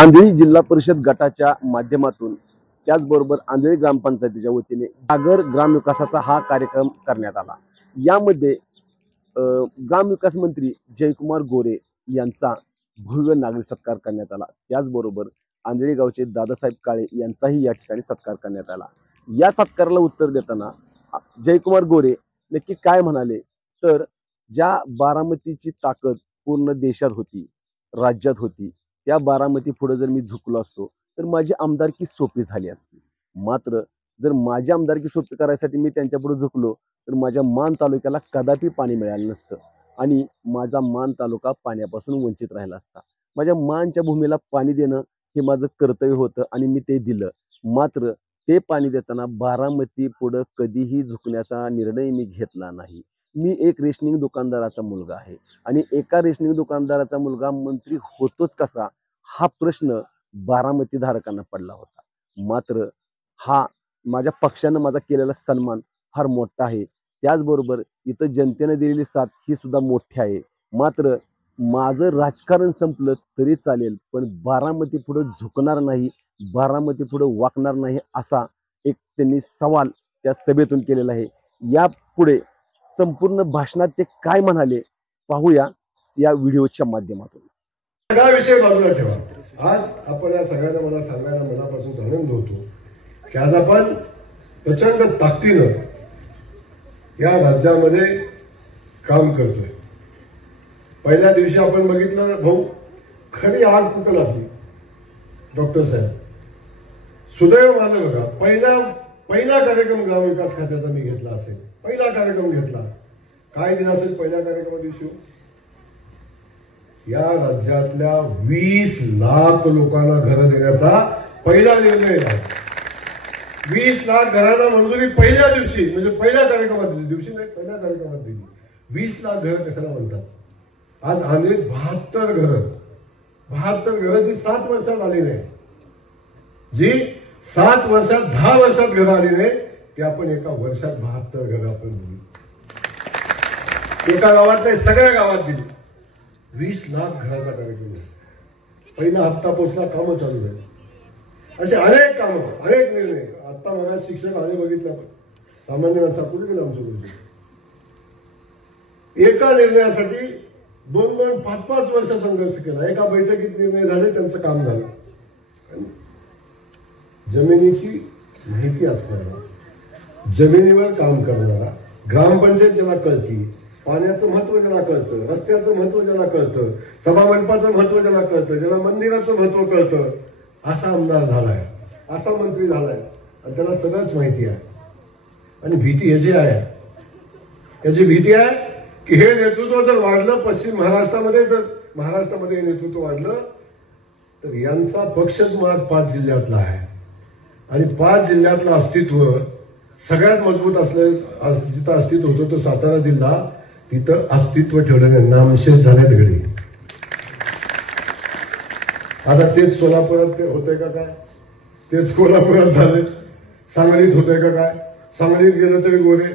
आंधळी जिल्हा परिषद गटाच्या माध्यमातून त्याचबरोबर आंधळी ग्रामपंचायतीच्या वतीने जागर ग्रामविकासाचा हा कार्यक्रम करण्यात आला। यामध्ये ग्रामविकास मंत्री जयकुमार गोरे यांचा भव्य नागरिक सत्कार करण्यात आला। त्याचबरोबर आंधळी गावचे दादासाहेब काळे यांचाही या ठिकाणी सत्कार करण्यात आला। या सत्काराला उत्तर देताना जयकुमार गोरे नक्की काय म्हणाले, तर ज्या बारामतीची ताकद पूर्ण देशात होती, राज्यात होती, त्या बारामती पुढे जर मी झुकलो असतो तर माझी आमदारकी सोपी झाली असती। मात्र जर माझी आमदारकी सोपी करायसाठी मी त्यांच्यापुढे झुकलो तर माझ्या मान तालुक्याला कदापि पाणी मिळालं नसतं आणि माझा मान तालुका पाण्यापासून वंचित राहिला असता। माझ्या मानच्या भूमीला पाणी देणं हे माझं कर्तव्य होतं आणि मी ते दिलं। मात्र ते पाणी देताना बारामती पुढे कधीही झुकण्याचा निर्णय मी घेतला नाही। मी एक रेशनिंग दुकानदाराचा मुलगा आहे आणि एका रेशनिंग दुकानदाराचा मुलगा मंत्री होतोच कसा, हा प्रश्न बारामती धारकांना पडला होता। मात्र हा माझ्या पक्षाने माझा केलेला सन्मान फार मोठा आहे। त्याचबरोबर इथं जनतेने दिलेली साथ ही सुद्धा मोठी आहे। मात्र माझं राजकारण संपलं तरी चालेल, पण बारामती पुढे झुकणार नाही, बारामती पुढे वाकणार नाही, असा एक त्यांनी सवाल त्या सभेतून केलेला आहे। यापुढे संपूर्ण भाषणात ते काय म्हणाले पाहूया या व्हिडिओच्या माध्यमातून। सगळा विषय बाजूला ठेवा। आज आपण या सगळ्यांना मला सांगायला मनापासून आनंद होतो की आज आपण प्रचंड ताकदीनं या राज्यामध्ये काम करतोय। पहिल्या दिवशी आपण बघितलं भाऊ, खरी आग कुठं लागली, डॉक्टर साहेब सुदैव मानलं बघा, पहिला कार्यक्रम ग्रामविकास खात्याचा मी घेतला असेल, पहिला कार्यक्रम घेतला। काय दिलं असेल पहिल्या कार्यक्रमा दिवशी? या राज्यातल्या 20 लाख लोकांना घरं देण्याचा पहिला निर्णय झाला। 20 लाख घरांना मंजुरी पहिल्या दिवशी, म्हणजे पहिल्या कार्यक्रमात दिली, दिवशी नाही पहिल्या कार्यक्रमात दिली। 20 लाख घरं कशाला म्हणतात? आज अनेक 72 घरं जी 7 वर्षात आली नाही, जी 7 वर्षात 10 वर्षात घरं आली नाही, ते आपण एका वर्षात 72 घरं आपण दिली। एका गावात नाही, सगळ्या गावात दिली। 20 लाख घराचा कार्यक्रम आहे। पहिला हप्ता पोचला, कामं चालू झाली। असे अनेक कामं, अनेक निर्णय। आता मला शिक्षक आले बघितलं, सामान्य माणसा कुठे गेलं आमचं बोलतो, एका निर्णयासाठी 2-2, 5-5 वर्ष संघर्ष केला। एका बैठकीत निर्णय झाले, त्यांचं काम झालं। जमिनीची माहिती असणारा, जमिनीवर काम करणारा, ग्रामपंचायत ज्याला कळती, पाण्याचं महत्व ज्याला कळतं, रस्त्याचं महत्व ज्याला कळतं, सभामंडपाचं महत्व ज्याला कळतं, ज्याला मंदिराचं महत्व कळतं, असा आमदार झालाय, असा मंत्री झालाय आणि त्याला सगळंच माहिती आहे। आणि भीती याची आहे, याची भीती आहे की हे नेतृत्व जर वाढलं पश्चिम महाराष्ट्रामध्ये, जर महाराष्ट्रामध्ये हे नेतृत्व वाढलं तर यांचा पक्षच मुळात 5 जिल्ह्यातला आहे आणि 5 जिल्ह्यातलं अस्तित्व सगळ्यात मजबूत असलं, जिथं अस्तित्व होतं तो सातारा जिल्हा, तिथं अस्तित्व ठेवल्याने नामशेष झाल्यात घडी। आता तेच सोलापुरात ते होतंय का काय? तेच कोल्हापुरात झाले, सांगलीत होतंय का काय? सांगलीत गेलं तरी गोरे,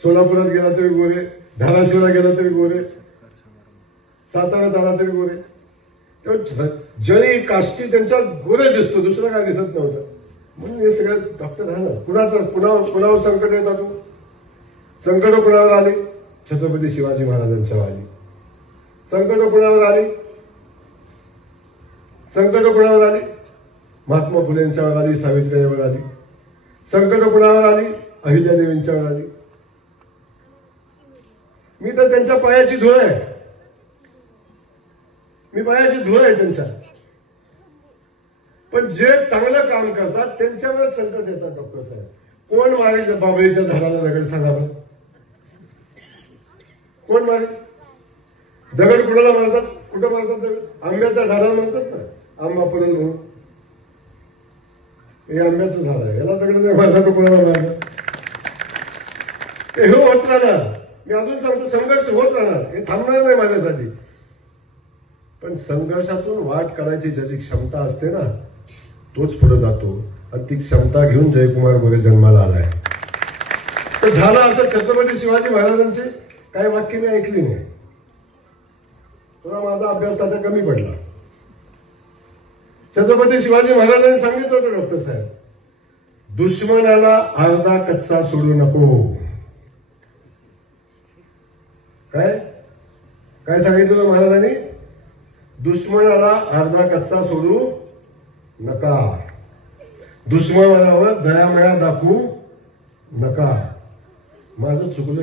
सोलापुरात गेला तरी गोरे, धाराशिवला गेला तरी गोरे, साताऱ्यात आला तरी गोरे। जळी काष्टी त्यांच्या गोरे दिसतो, दुसरं काय दिसत नव्हतं। म्हणून हे सगळं डॉक्टर झालं। कुणावर संकट येतात? संकट कुणावर आली? छत्रपती शिवाजी महाराजांच्या आली। संकट कुणावर आली? संकट कुणावर आली? महात्मा फुलेंच्यावर आली, सावित्रीबाईंवर आली। संकट कुणावर आली? अहिल्यादेवींच्यावर आली। मी तर त्यांच्या पायाची धूळ आहे, मी पायाची धूळ आहे त्यांच्या। पण जे चांगलं काम करतात त्यांच्यावर संकट येतात डॉक्टर साहेब। कोण मारे बाबळीच्या झाडाला दगड? सांगा बरं, कोण मारे? दगड कुणाला मारतात? कुठं मारतात दगड? आंब्याच्या झाडाला मारतात ना, आंबा पडेल म्हणून। हे आंब्याचं झाड आहे, याला दगड नाही मारला तर कोणाला मारलं? हे होत राहणार, मी अजून सांगतो, संघर्ष होत राहणार, हे थांबणार नाही माझ्यासाठी। पण संघर्षातून वाट करायची ज्याची क्षमता असते ना, तोच पुढे जातो आणि ती क्षमता घेऊन जयकुमार गोरे जन्माला आलाय। तर झालं असं, छत्रपती शिवाजी महाराजांचे काही वाक्य मी ऐकली नाही, थोडा माझा अभ्यास त्याचा कमी पडला। छत्रपती शिवाजी महाराजांनी सांगितलं होतं डॉक्टर साहेब, दुश्मनाला अर्धा कच्चा सोडू नको. काय काय सांगितलं महाराजांनी? दुश्मनाला अर्धा कच्चा सोडू नका, दुश्मनावर दयामया दाखवू नका. माझं चुकलं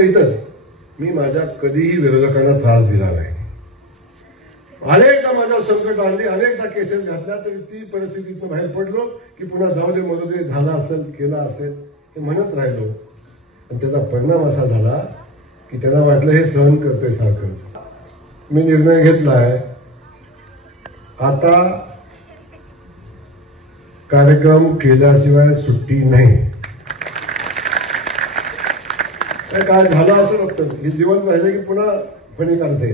इथंच. मी माझ्या कधीही विरोधकांना त्रास दिला नाही. अनेकदा माझ्यावर संकट आणली, अनेकदा केसेस घातल्या, तरी ती परिस्थितीतून बाहेर पडलो की पुन्हा जाऊ दे मरू दे, झाला असेल केला असेल हे म्हणत राहिलो. आणि त्याचा परिणाम असा झाला की त्यांना वाटलं हे सहन करतोय सारखंच. मी निर्णय घेतला आहे, आता कार्यक्रम केल्याशिवाय सुट्टी नाही. काय झालं असं नसतं, हे जीवन राहिलं की पुन्हा फणी काढते,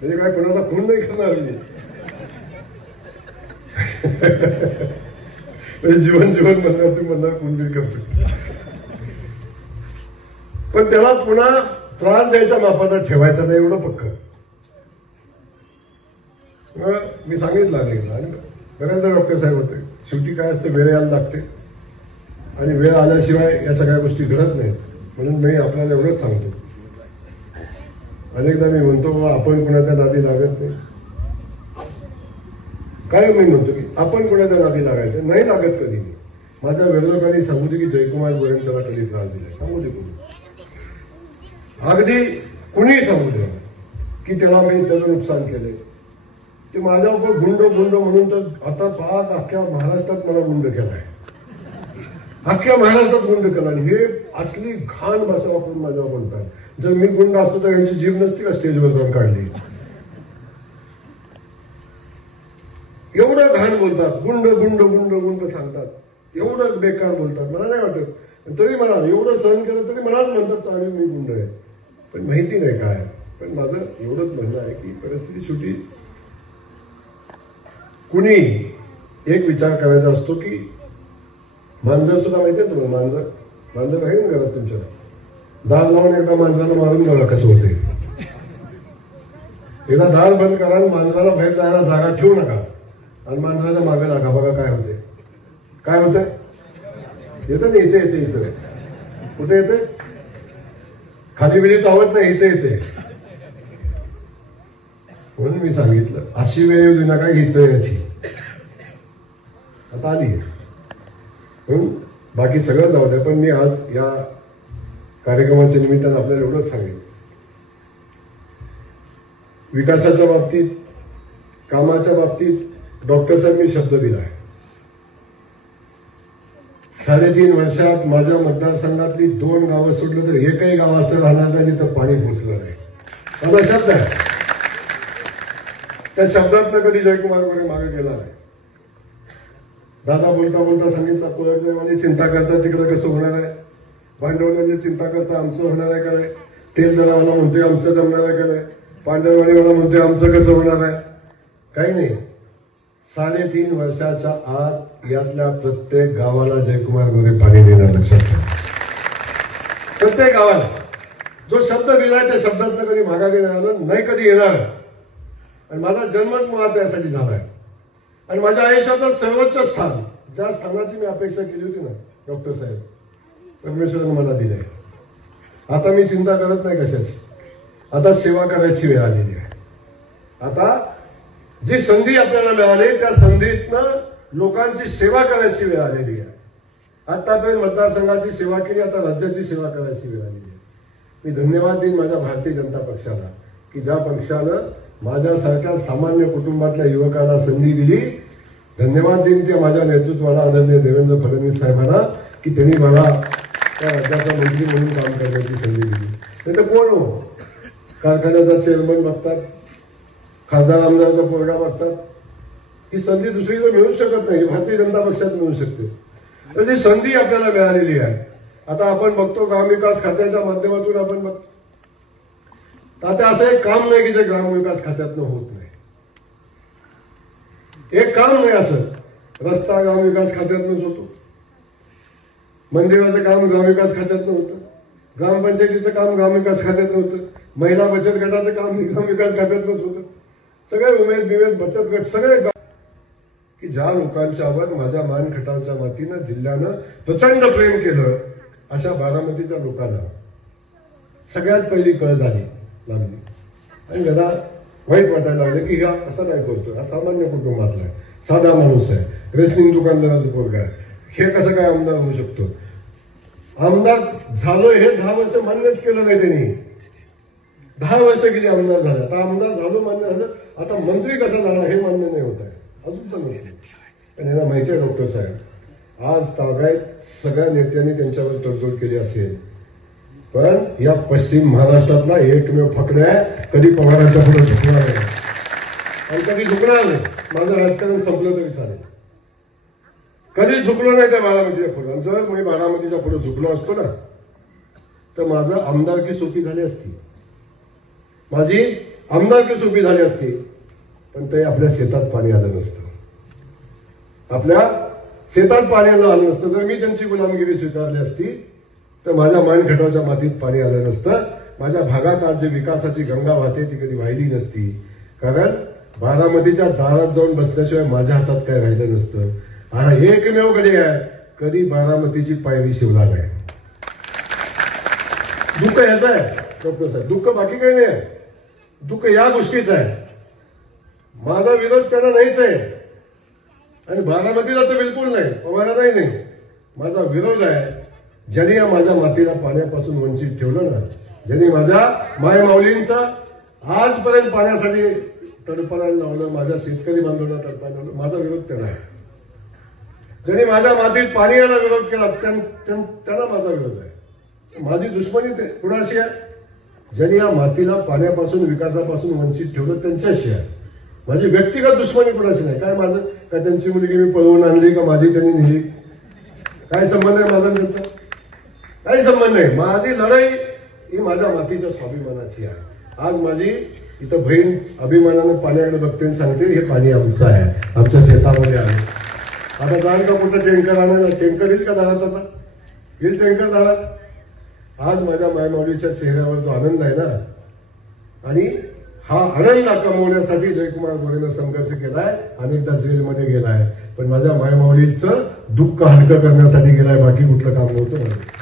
म्हणजे काय कोणाचा खून नाही करणार मी. जीवन म्हणणार तुम्ही म्हणणार खून बी करतो, पण त्याला पुन्हा त्रास द्यायचा मापाचा ठेवायचा नाही एवढं पक्क. मी सांगितलं अनेकदा, आणि बऱ्याचदा डॉक्टर साहेब होते, शेवटी काय असतं वेळ यायला लागते आणि वेळ आल्याशिवाय या सगळ्या गोष्टी घडत नाहीत. म्हणून मी आपल्याला एवढंच सांगतो, अनेकदा मी म्हणतो बाबा आपण कुणाच्या नादी लागत नाही. काय मी म्हणतो की आपण कुणाच्या नादी लागायचं नाही, लागत कधी. मी माझ्या विरोधकांनी सांगू दे की जयकुमार गोरेंकरला कधी त्रास दिला, सांगू दे कोणी, अगदी कुणीही सांगू दे की त्याला मी त्याचं नुकसान केलंय. ते माझ्यावर गुंड म्हणून तर आता पाक अख्ख्या महाराष्ट्रात मला गुंड केलाय, अख्ख्या महाराष्ट्रात गुंड केला. आणि हे असली घाण भाषा वापरून माझ्यावर बोलतात. जर मी गुंड असतो तर यांची जीभ नसती का स्टेजवर जाऊन काढली. एवढं घाण बोलतात, गुंड सांगतात, एवढं बेकार बोलतात. मला नाही वाटत, तरी मला एवढं सहन केलं तरी मलाच म्हणतात आणि मी गुंड आहे. पण माहिती नाही काय. पण माझं एवढंच म्हणणं आहे की परिस्थिती शेवटी कुणी एक विचार करायचा असतो की मांजर सुद्धा माहितीये तुम्हाला, मांजर आहे ना घरात तुमच्या, दार लावून एकदा मांजराला मारून बघा कसं होते. एकदा दार बंद करा, मांजराला बाहेर जायला जागा ठेवू नका आणि मांजराच्या मागे लागा, बघा काय होते. येतं ना, इथे कुठे येते, खाली बिली चावत नाही, इथे येते. म्हणून मी सांगितलं अशी वेळ येऊ नका इथं याची, आता आली. म्हणून बाकी सगळं जाऊ द्या, पण मी आज या कार्यक्रमाच्या निमित्तानं आपल्याला एवढंच सांगेन, विकासाच्या बाबतीत, कामाच्या बाबतीत डॉक्टर साहेब मी शब्द दिलाय. 3.5 वर्षात माझ्या मतदारसंघातली 2 गावं सोडलं तर एकही गाव असं राहणार नाही जिथं पाणी पोचलं नाही. माझा शब्द आहे, त्या शब्दातनं कधी जयकुमार गोरे मागे गेला नाही. दादा बोलता सांगितलं, कोळकदेवानी चिंता करता तिकडे कसं होणार आहे, भांडवलांनी चिंता करता आमचं होणार आहे का नाही, तेल दरावाला म्हणतोय आमचं जमणार आहे का नाही, पांढरवाडीवाला म्हणतोय आमचं कसं होणार आहे. काही नाही, 3.5 वर्षाच्या आत यातल्या प्रत्येक गावाला जयकुमार गोरे पाणी देणार. लक्षात ठेवा, प्रत्येक गावाला जो शब्द दिलाय त्या शब्दातनं कधी मागागे नाही, कधी येणार. आणि माझा जन्मच मुळात यासाठी झालाय. आणि माझ्या आयुष्यातलं सर्वोच्च स्थान, ज्या स्थानाची मी अपेक्षा केली होती ना डॉक्टर साहेब, परमेश्वरानं मला दिलंय. आता मी चिंता करत नाही कशाची, आता सेवा करायची वेळ आलेली आहे. आता जी संधी आपल्याला मिळाली त्या संधीतनं लोकांची सेवा करायची वेळ आलेली आहे. आतापर्यंत मतदारसंघाची सेवा केली, आता राज्याची सेवा करायची वेळ आलेली आहे. मी धन्यवाद देईन माझ्या भारतीय जनता पक्षाला की ज्या पक्षानं माझ्यासारख्या सामान्य कुटुंबातल्या युवकांना संधी दिली. धन्यवाद देईन त्या माझ्या नेतृत्वाला, आदरणीय देवेंद्र फडणवीस साहेबांना की त्यांनी मला त्या राज्याचा मंत्री म्हणून काम करण्याची संधी दिली. नाही तर कोण हो, कारखान्याचा चेअरमन बघतात, खासदार आमदाराचा पोरगा बघतात. ही संधी दुसरीकडे मिळू शकत नाही, भारतीय जनता पक्षात मिळू शकते. तर जी संधी आपल्याला मिळालेली आहे. आता आपण बघतो ग्रामविकास खात्याच्या माध्यमातून आपण बघतो, आता असं एक काम नाही की जे ग्रामविकास खात्यातनं होत नाही. एक काम नाही असं, रस्ता ग्रामविकास खात्यातनंच होतो, मंदिराचं काम ग्रामविकास खात्यातनं होतं, ग्रामपंचायतीचं काम ग्रामविकास खात्यातनं होतं, महिला बचत गटाचं काम ग्रामविकास खात्यातच होतं. सगळे उमेद निवेद बचत गट सगळे की ज्या लोकांच्यावर माझ्या मान खटावच्या मातीनं जिल्ह्यानं प्रचंड प्रेम केलं अशा बारामतीच्या लोकांना सगळ्यात पहिली कळ लागली आणि जरा वाईट वाटायला लागलं की हा असं नाही करतो, हा सामान्य कुटुंबातला आहे, साधा माणूस आहे, रेशनिंग दुकानदाराचा पोरगा आहे, हे कसं काय आमदार होऊ शकतो. आमदार झालो हे 10 वर्ष मान्यच केलं नाही त्यांनी. 10 वर्ष गेली आमदार झालं, आता आमदार झालो मान्य झालं, आता मंत्री कसा झाला हे मान्य नाही होत आहे अजून पण नाही. आणि यांना माहिती आहे डॉक्टर साहेब आज तागायत सगळ्या नेत्यांनी त्यांच्यावर तडजोड केली असेल, पण या पश्चिम महाराष्ट्रातला एकमेव फकड्या आहे कधी पवारांच्या पुढे झुकणार नाही आणि कधी झुकणार नाही. माझं राजकारण संपलं तरी चालेल, कधी झुकलो नाही त्या बारामतीच्या पुढे. जर मी बारामतीच्या पुढे झुकलो असतो ना तर माझं आमदारकी सोपी झाली असती, माझी आमदारकी सोपी झाली असती, पण ते आपल्या शेतात पाणी आलं नसतं, आपल्या शेतात पाणी आलं नसतं. जर मी त्यांची गुलामगिरी स्वीकारली असती तर माझ्या मान खटावच्या मातीत पाणी आलं नसतं. माझ्या भागात आज जे विकासाची गंगा वाहते ती कधी वाहिली नसती, कारण बारामतीच्या दारात जाऊन बसल्याशिवाय माझ्या हातात काय राहिलं नसतं. हा एकमेव कधी आहे कधी बारामतीची पायरी शिवला नाही. दुःख ह्याचं आहे डॉक्टर साहेब, दुःख बाकी काही नाही आहे, दुःख या गोष्टीचं आहे. माझा विरोध त्यांना नाहीच आहे आणि बारामतीला तर बिलकुल नाही, पवारालाही नाही. माझा विरोध आहे ज्यांनी या माझ्या मातीला पाण्यापासून वंचित ठेवलं ना, ज्यांनी माझ्या मायमाऊलींचा आजपर्यंत पाण्यासाठी तडपडायला लावलं, माझ्या शेतकरी बांधवांना तडपायला लावलं, माझा विरोध त्यांना आहे. ज्यांनी माझ्या मातीत पाणी यायला विरोध केला त्यांना माझा विरोध आहे. माझी दुश्मनी कुणाशी आहे? ज्यांनी या मातीला पाण्यापासून विकासापासून वंचित ठेवलं त्यांच्याशी आहे. माझी व्यक्तिगत दुश्मनी कुणाशी नाही. काय माझं काय त्यांची मुलगी मी पळवून आणली का माझी त्यांनी नेली, काय संबंध आहे माझा त्यांचा? काही संबंध नाही. माझी लढाई ही माझ्या मातीच्या स्वाभिमानाची आहे. आज माझी इथं बहीण अभिमानानं पाण्याकडे बघते आणि सांगते हे पाणी आमचं आहे, आमच्या शेतामध्ये आहे. आता जाण का कुठं टँकर आणायला, टँकर येईल का दारात? आता येईल टँकर दारात. आज माझ्या मायमाऊलीच्या चेहऱ्यावर जो आनंद आहे ना, आणि हा आनंद कमवण्यासाठी जयकुमार गोरेनं संघर्ष केलाय, अनेकदा जेलमध्ये गेलाय, पण माझ्या मायमाऊलीचं दुःख हलकं करण्यासाठी गेलाय, बाकी कुठलं काम नव्हतं.